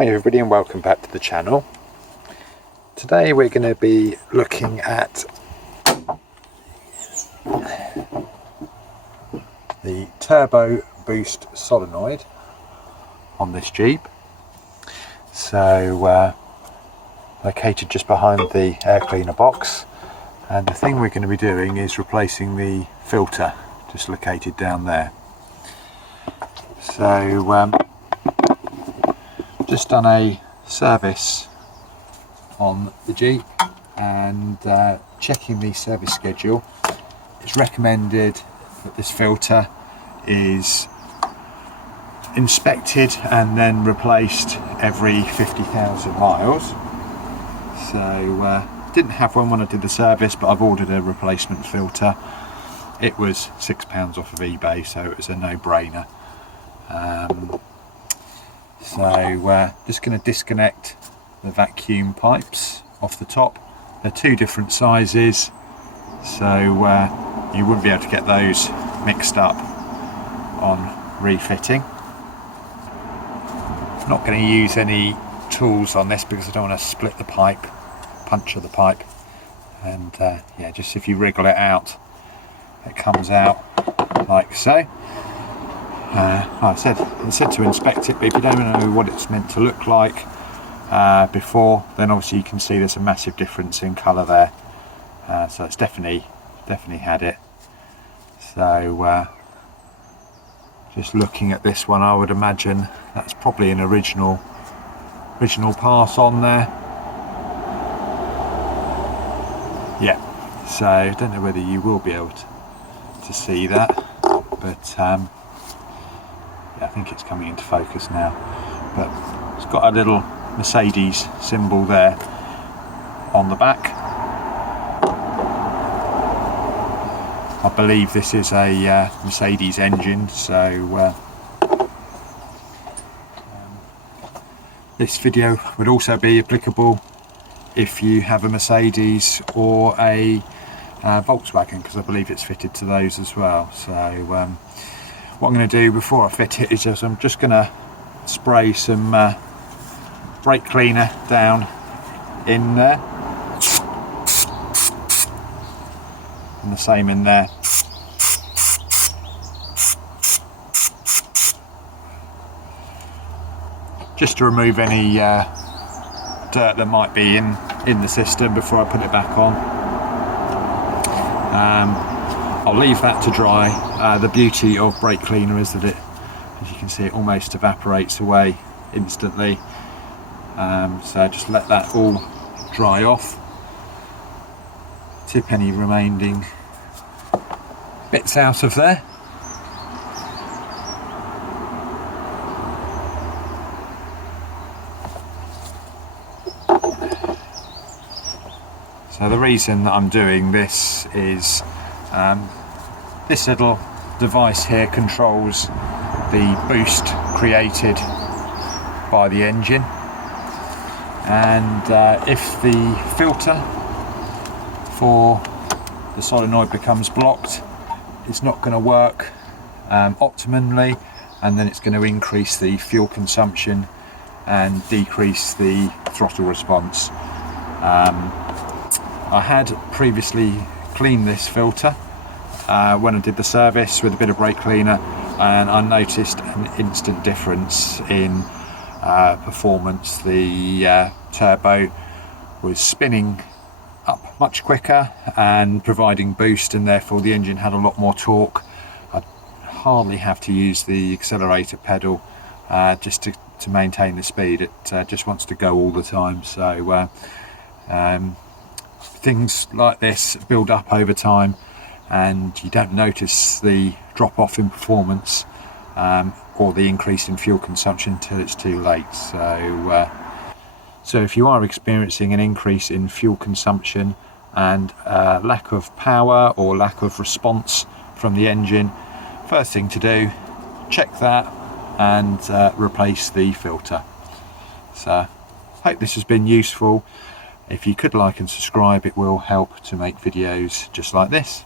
Hi everybody and welcome back to the channel. Today we're going to be looking at the turbo boost solenoid on this Jeep. So located just behind the air cleaner box, and the thing we're going to be doing is replacing the filter just located down there. So just done a service on the Jeep, and checking the service schedule, it's recommended that this filter is inspected and then replaced every 50,000 miles. So didn't have one when I did the service, but I've ordered a replacement filter. It was £6 off of eBay, so it was a no-brainer. So just going to disconnect the vacuum pipes off the top. They're two different sizes, so you wouldn't be able to get those mixed up on refitting. I'm not going to use any tools on this because I don't want to split the pipe, puncture the pipe, and yeah, just if you wriggle it out, it comes out like so. I said to inspect it, but if you don't know what it's meant to look like before, then obviously you can see there's a massive difference in colour there. So it's definitely had it. So just looking at this one, I would imagine that's probably an original pass on there. Yeah. So I don't know whether you will be able to see that, but I think it's coming into focus now. But it's got a little Mercedes symbol there on the back. I believe this is a Mercedes engine, so this video would also be applicable if you have a Mercedes or a Volkswagen, because I believe it's fitted to those as well. So what I'm going to do before I fit it is I'm just going to spray some brake cleaner down in there, and the same in there. Just to remove any dirt that might be in the system before I put it back on. I'll leave that to dry. The beauty of brake cleaner is that it, as you can see, it almost evaporates away instantly. So just let that all dry off. Tip any remaining bits out of there. So the reason that I'm doing this is this little device here controls the boost created by the engine, and if the filter for the solenoid becomes blocked, it's not going to work optimally, and then it's going to increase the fuel consumption and decrease the throttle response. I had previously cleaned this filter when I did the service with a bit of brake cleaner, and I noticed an instant difference in performance. The turbo was spinning up much quicker and providing boost, and therefore the engine had a lot more torque. I'd hardly have to use the accelerator pedal just to maintain the speed. It just wants to go all the time. So things like this build up over time, and you don't notice the drop off in performance or the increase in fuel consumption until it's too late. So if you are experiencing an increase in fuel consumption and lack of power or lack of response from the engine, first thing to do, check that and replace the filter. So hope this has been useful. If you could like and subscribe, it will help to make videos just like this.